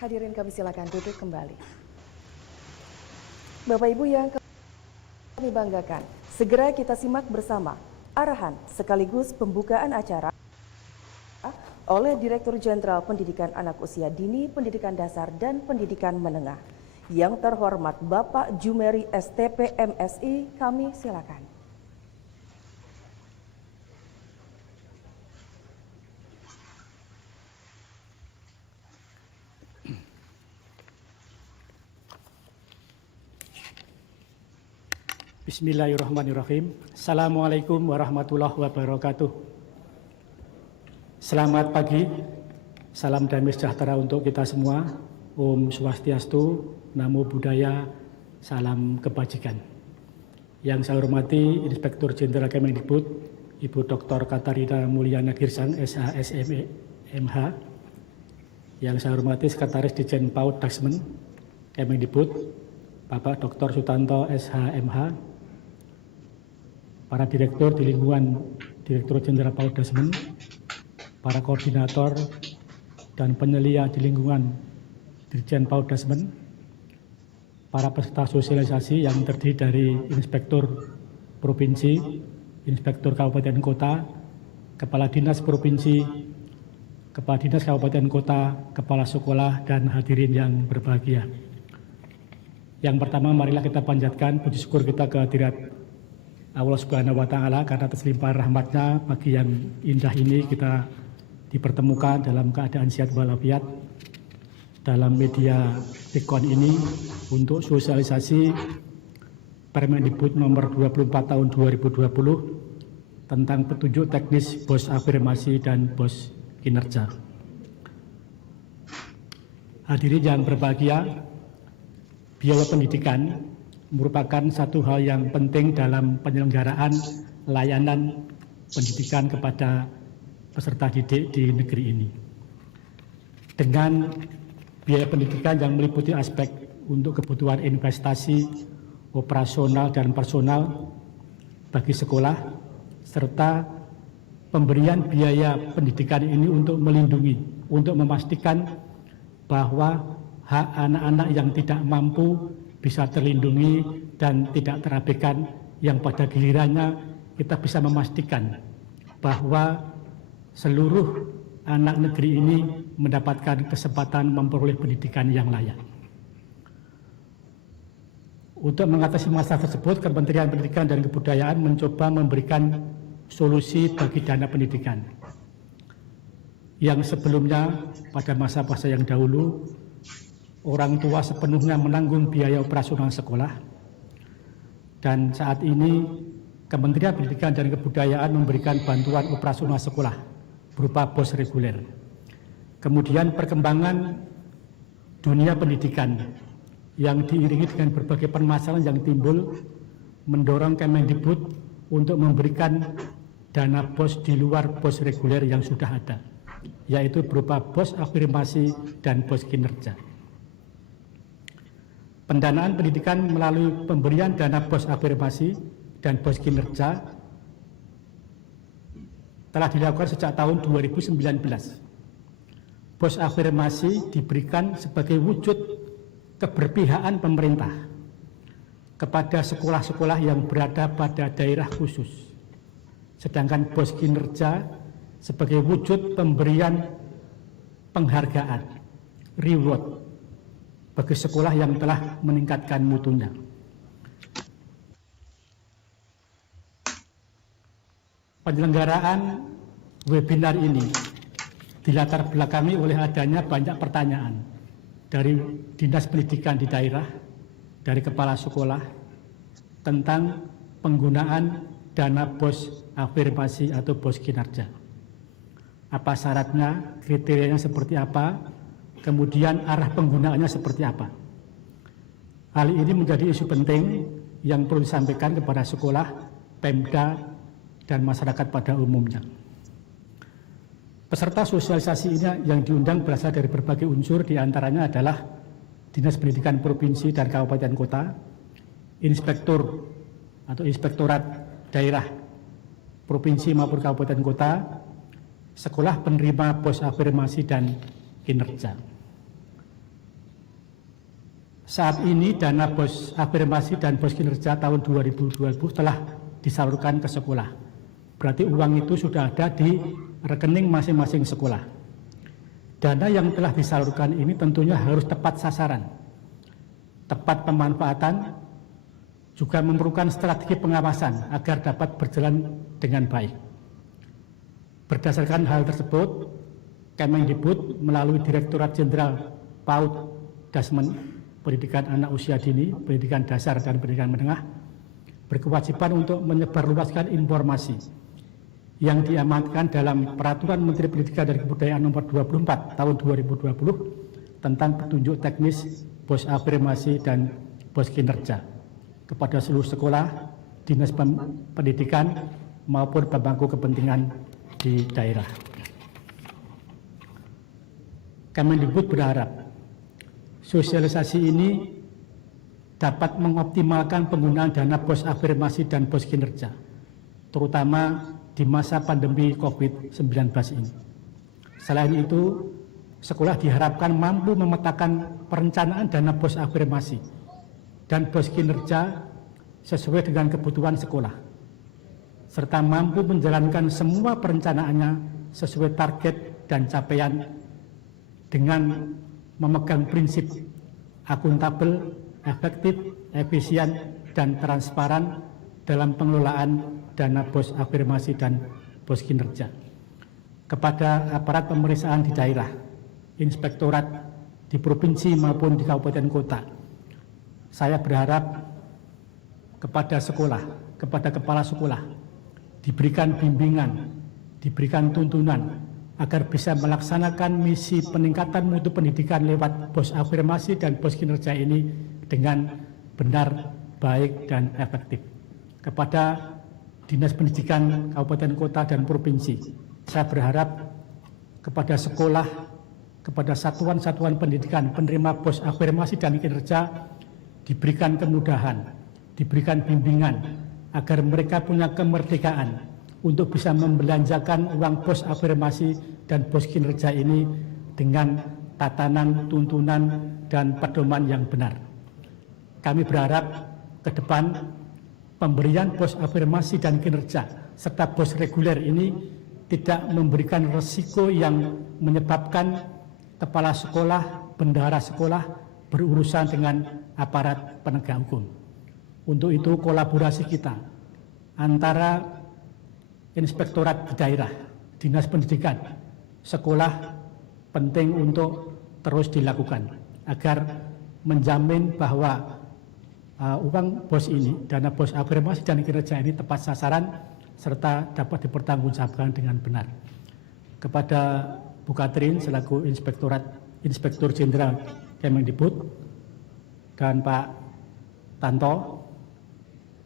Hadirin kami silakan duduk kembali. Bapak Ibu yang kami banggakan, segera kita simak bersama arahan sekaligus pembukaan acara oleh Direktur Jenderal Pendidikan Anak Usia Dini, Pendidikan Dasar dan Pendidikan Menengah. Yang terhormat Bapak Jumeri STP MSI, kami silakan. Bismillahirrahmanirrahim. Assalamualaikum warahmatullahi wabarakatuh. Selamat pagi, salam damai sejahtera untuk kita semua. Om Swastiastu, Namo Buddhaya, salam kebajikan. Yang saya hormati Inspektur Jenderal Kemendikbud, Ibu Dr. Katarina Mulyana Girsang, SH SME MH. Yang saya hormati Sekretaris Ditjen PAUD Dasmen Kemendikbud, Bapak Dr. Sutanto SH MH. Para direktur di lingkungan Direktur Jenderal PAUD Dasmen, para koordinator dan penyelia di lingkungan Dirjen PAUD Dasmen, para peserta sosialisasi yang terdiri dari Inspektur Provinsi, Inspektur Kabupaten Kota, Kepala Dinas Provinsi, Kepala Dinas Kabupaten Kota, Kepala Sekolah, dan hadirin yang berbahagia. Yang pertama, marilah kita panjatkan puji syukur kita kehadirat Allah Subhanahu wa Ta'ala karena atas limpahan rahmatnya pagi yang indah ini kita dipertemukan dalam keadaan sehat walafiat dalam media Tikon ini untuk sosialisasi Permendikbud nomor 24 tahun 2020 tentang petunjuk teknis BOS afirmasi dan BOS kinerja. Hadirin yang berbahagia, biaya pendidikan merupakan satu hal yang penting dalam penyelenggaraan layanan pendidikan kepada peserta didik di negeri ini. Dengan biaya pendidikan yang meliputi aspek untuk kebutuhan investasi, operasional dan personal bagi sekolah, serta pemberian biaya pendidikan ini untuk melindungi, untuk memastikan bahwa hak anak-anak yang tidak mampu bisa terlindungi dan tidak terabaikan, yang pada gilirannya kita bisa memastikan bahwa seluruh anak negeri ini mendapatkan kesempatan memperoleh pendidikan yang layak. Untuk mengatasi masalah tersebut, Kementerian Pendidikan dan Kebudayaan mencoba memberikan solusi bagi dana pendidikan. Yang sebelumnya pada masa-masa yang dahulu, orang tua sepenuhnya menanggung biaya operasional sekolah, dan saat ini Kementerian Pendidikan dan Kebudayaan memberikan bantuan operasional sekolah berupa BOS reguler. Kemudian perkembangan dunia pendidikan yang diiringi dengan berbagai permasalahan yang timbul mendorong Kemendikbud untuk memberikan dana BOS di luar BOS reguler yang sudah ada, yaitu berupa BOS afirmasi dan BOS kinerja. Pendanaan pendidikan melalui pemberian dana BOS afirmasi dan BOS kinerja telah dilakukan sejak tahun 2019. BOS afirmasi diberikan sebagai wujud keberpihakan pemerintah kepada sekolah-sekolah yang berada pada daerah khusus. Sedangkan BOS kinerja sebagai wujud pemberian penghargaan, reward, bagi sekolah yang telah meningkatkan mutunya. Penyelenggaraan webinar ini dilatar belakangi oleh adanya banyak pertanyaan dari Dinas Pendidikan di daerah, dari kepala sekolah, tentang penggunaan dana BOS afirmasi atau BOS kinerja. Apa syaratnya, kriterianya seperti apa, kemudian arah penggunaannya seperti apa. Hal ini menjadi isu penting yang perlu disampaikan kepada sekolah, Pemda, dan masyarakat pada umumnya. Peserta sosialisasi ini yang diundang berasal dari berbagai unsur, diantaranya adalah Dinas Pendidikan Provinsi dan Kabupaten Kota, Inspektur atau Inspektorat Daerah Provinsi maupun Kabupaten Kota, sekolah penerima BOS afirmasi dan kinerja. Saat ini dana BOS afirmasi dan BOS kinerja tahun 2020 telah disalurkan ke sekolah. Berarti uang itu sudah ada di rekening masing-masing sekolah. Dana yang telah disalurkan ini tentunya harus tepat sasaran, tepat pemanfaatan, juga memerlukan strategi pengawasan agar dapat berjalan dengan baik. Berdasarkan hal tersebut, Kemendikbud melalui Direktorat Jenderal PAUD Dasmen, Pendidikan Anak Usia Dini, Pendidikan Dasar dan Pendidikan Menengah, berkewajiban untuk menyebarluaskan informasi yang diamanatkan dalam Peraturan Menteri Pendidikan dan Kebudayaan Nomor 24 Tahun 2020 tentang petunjuk teknis BOS afirmasi dan BOS kinerja kepada seluruh sekolah, dinas pendidikan maupun pemangku kepentingan di daerah. Kemendikbud berharap sosialisasi ini dapat mengoptimalkan penggunaan dana BOS afirmasi dan BOS kinerja, terutama di masa pandemi COVID-19 ini. Selain itu, sekolah diharapkan mampu memetakan perencanaan dana BOS afirmasi dan BOS kinerja sesuai dengan kebutuhan sekolah, serta mampu menjalankan semua perencanaannya sesuai target dan capaian dengan memegang prinsip akuntabel, efektif, efisien, dan transparan dalam pengelolaan dana BOS afirmasi dan BOS kinerja. Kepada aparat pemeriksaan di daerah, inspektorat di provinsi maupun di kabupaten kota, saya berharap kepada sekolah, kepada kepala sekolah, diberikan bimbingan, diberikan tuntunan, agar bisa melaksanakan misi peningkatan mutu pendidikan lewat BOS afirmasi dan BOS kinerja ini dengan benar, baik, dan efektif. Kepada Dinas Pendidikan Kabupaten Kota dan Provinsi, saya berharap kepada sekolah, kepada satuan-satuan pendidikan penerima BOS afirmasi dan kinerja diberikan kemudahan, diberikan bimbingan, agar mereka punya kemerdekaan untuk bisa membelanjakan uang BOS afirmasi dan BOS kinerja ini dengan tatanan, tuntunan, dan pedoman yang benar. Kami berharap ke depan pemberian BOS afirmasi dan kinerja serta BOS reguler ini tidak memberikan resiko yang menyebabkan kepala sekolah, bendahara sekolah berurusan dengan aparat penegak hukum. Untuk itu kolaborasi kita antara inspektorat di daerah, dinas pendidikan, sekolah penting untuk terus dilakukan agar menjamin bahwa uang BOS ini, dana BOS afirmasi dan kinerja ini tepat sasaran serta dapat dipertanggungjawabkan dengan benar. Kepada Bu Katrin selaku Inspektur Jenderal Kemendikbud dan Pak Tanto,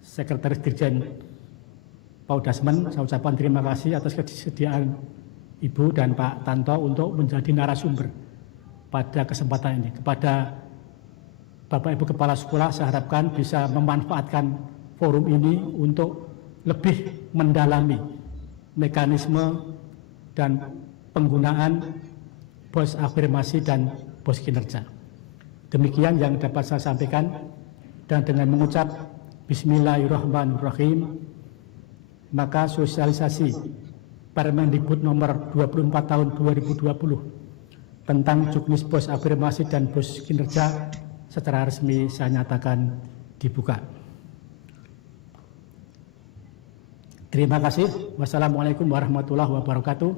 Sekretaris Dirjen PAUD Dasmen, saya ucapkan terima kasih atas kesediaan Ibu dan Pak Tanto untuk menjadi narasumber pada kesempatan ini. Kepada Bapak Ibu Kepala Sekolah, saya harapkan bisa memanfaatkan forum ini untuk lebih mendalami mekanisme dan penggunaan BOS afirmasi dan BOS kinerja. Demikian yang dapat saya sampaikan, dan dengan mengucap Bismillahirrahmanirrahim, maka sosialisasi Permendikbud nomor 24 tahun 2020 tentang juknis BOS afirmasi dan BOS kinerja secara resmi saya nyatakan dibuka. Terima kasih. Wassalamualaikum warahmatullahi wabarakatuh.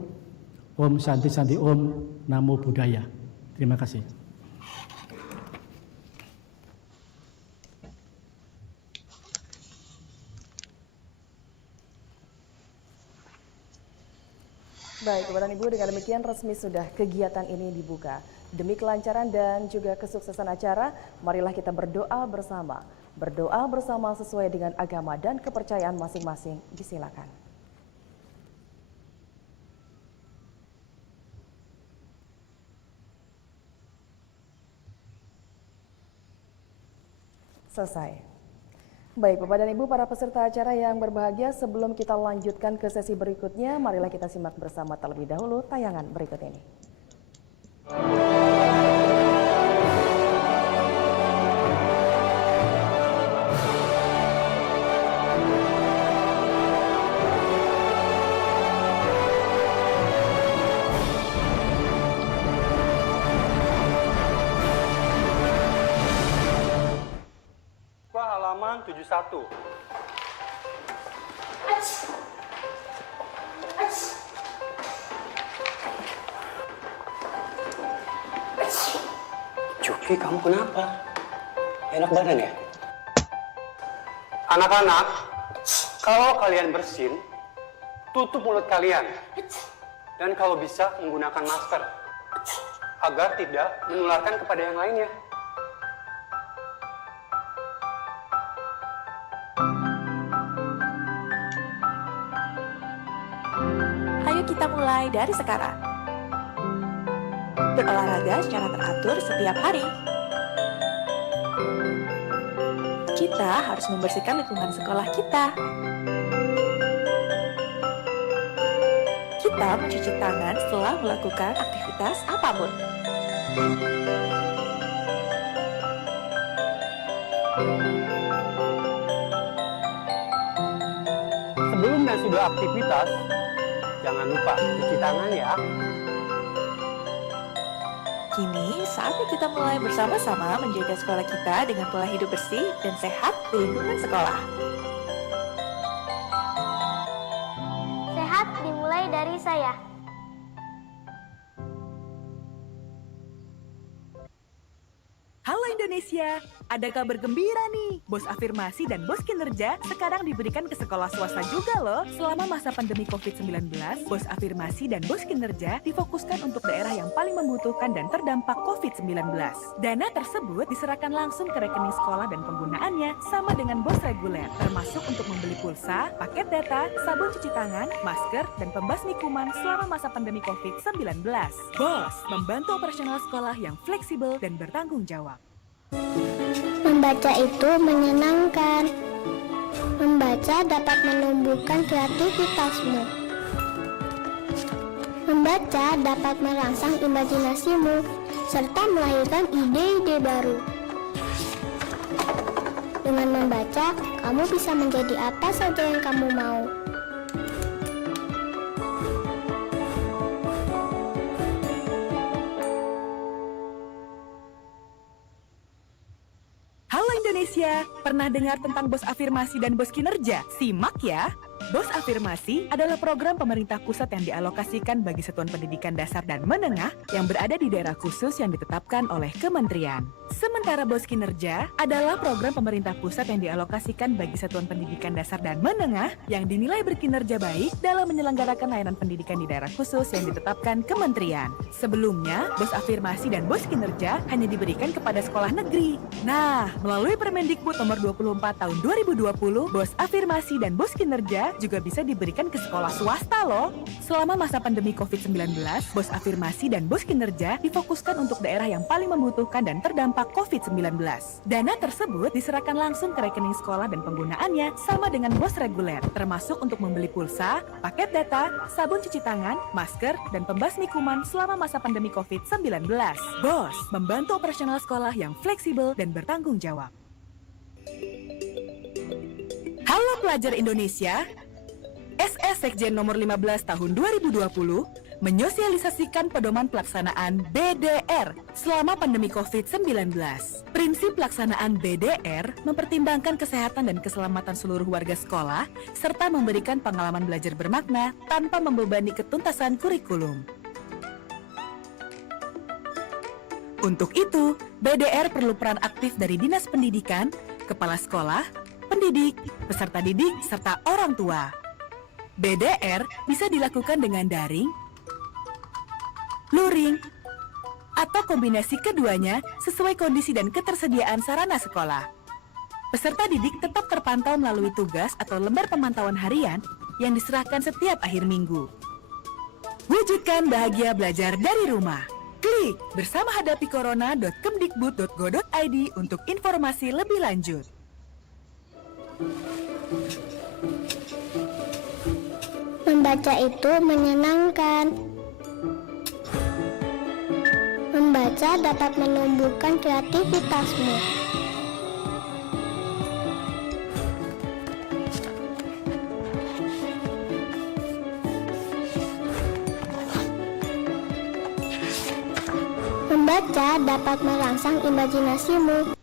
Om Santi Santi Om Namo Buddhaya. Terima kasih. Baik, Bapak dan Ibu, dengan demikian resmi sudah kegiatan ini dibuka. Demi kelancaran dan juga kesuksesan acara, marilah kita berdoa bersama. Berdoa bersama sesuai dengan agama dan kepercayaan masing-masing. Disilakan. Selesai. Baik, Bapak dan Ibu, para peserta acara yang berbahagia, sebelum kita lanjutkan ke sesi berikutnya, marilah kita simak bersama terlebih dahulu tayangan berikut ini. 71. Juki, kamu kenapa? Enak badan ya? Anak-anak, kalau kalian bersin, tutup mulut kalian. Dan kalau bisa menggunakan masker agar tidak menularkan kepada yang lainnya. Ayo kita mulai dari sekarang. Berolahraga secara teratur setiap hari. Kita harus membersihkan lingkungan sekolah kita. Kita mencuci tangan setelah melakukan aktivitas apapun. Sebelum dan sudah aktivitas, jangan lupa cuci tangan ya. Kini, saatnya kita mulai bersama-sama menjaga sekolah kita dengan pola hidup bersih dan sehat di lingkungan sekolah. Sehat dimulai dari saya. Halo Indonesia, ada kabar gembira nih. Bos afirmasi dan bos kinerja sekarang diberikan ke sekolah swasta juga loh. Selama masa pandemi COVID-19, bos afirmasi dan bos kinerja difokuskan untuk daerah yang paling membutuhkan dan terdampak COVID-19. Dana tersebut diserahkan langsung ke rekening sekolah dan penggunaannya sama dengan bos reguler, termasuk untuk membeli pulsa, paket data, sabun cuci tangan, masker, dan pembasmi kuman selama masa pandemi COVID-19. Bos, membantu operasional sekolah yang fleksibel dan bertanggung jawab. Membaca itu menyenangkan. Membaca dapat menumbuhkan kreativitasmu. Membaca dapat merangsang imajinasimu serta melahirkan ide-ide baru. Dengan membaca, kamu bisa menjadi apa saja yang kamu mau. Halo Indonesia, pernah dengar tentang bos afirmasi dan bos kinerja? Simak ya! Bos Afirmasi adalah program pemerintah pusat yang dialokasikan bagi satuan pendidikan dasar dan menengah yang berada di daerah khusus yang ditetapkan oleh kementerian. Sementara Bos Kinerja adalah program pemerintah pusat yang dialokasikan bagi satuan pendidikan dasar dan menengah yang dinilai berkinerja baik dalam menyelenggarakan layanan pendidikan di daerah khusus yang ditetapkan kementerian. Sebelumnya, Bos Afirmasi dan Bos Kinerja hanya diberikan kepada sekolah negeri. Nah, melalui Permendikbud nomor 24 tahun 2020, Bos Afirmasi dan Bos Kinerja juga bisa diberikan ke sekolah swasta loh. Selama masa pandemi COVID-19, Bos Afirmasi dan Bos Kinerja difokuskan untuk daerah yang paling membutuhkan dan terdampak COVID-19. Dana tersebut diserahkan langsung ke rekening sekolah dan penggunaannya sama dengan bos reguler, termasuk untuk membeli pulsa, paket data, sabun cuci tangan, masker, dan pembasmi kuman selama masa pandemi COVID-19. Bos, membantu operasional sekolah yang fleksibel dan bertanggung jawab. Halo pelajar Indonesia, SS Sekjen nomor 15 tahun 2020 menyosialisasikan pedoman pelaksanaan BDR selama pandemi COVID-19. Prinsip pelaksanaan BDR mempertimbangkan kesehatan dan keselamatan seluruh warga sekolah serta memberikan pengalaman belajar bermakna tanpa membebani ketuntasan kurikulum. Untuk itu, BDR perlu peran aktif dari Dinas Pendidikan, Kepala Sekolah, pendidik, peserta didik, serta orang tua. BDR bisa dilakukan dengan daring, luring, atau kombinasi keduanya sesuai kondisi dan ketersediaan sarana sekolah. Peserta didik tetap terpantau melalui tugas atau lembar pemantauan harian yang diserahkan setiap akhir minggu. Wujudkan bahagia belajar dari rumah. Klik bersama hadapi corona.kemdikbud.go.id untuk informasi lebih lanjut. Membaca itu menyenangkan. Membaca dapat menumbuhkan kreativitasmu. Membaca dapat merangsang imajinasimu